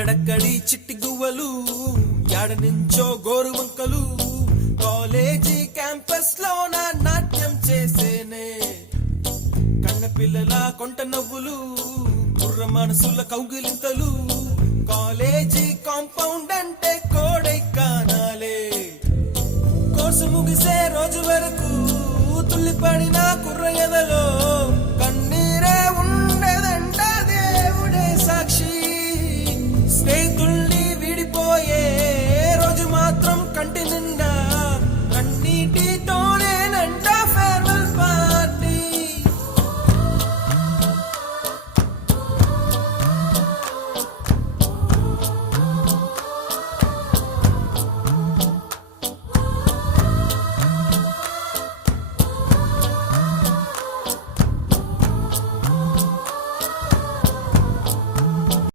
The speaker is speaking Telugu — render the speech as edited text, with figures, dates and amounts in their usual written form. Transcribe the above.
అక్కడక్కడి చిట్టి గువ్వలు యాడ నుంచో గోరు వంకలు కాలేజీ క్యాంపస్ లోన నాట్యం చేసేనే కన్న పిల్లల కొంట నవ్వులు కుర్ర మనసుల కౌగిలింతలు కాలేజీ కాంపౌండ్ అంటే కోడై కానాలే కోర్సు ముగిసే రోజు వరకు తుల్లిపడిన కుర్ర ఎదలో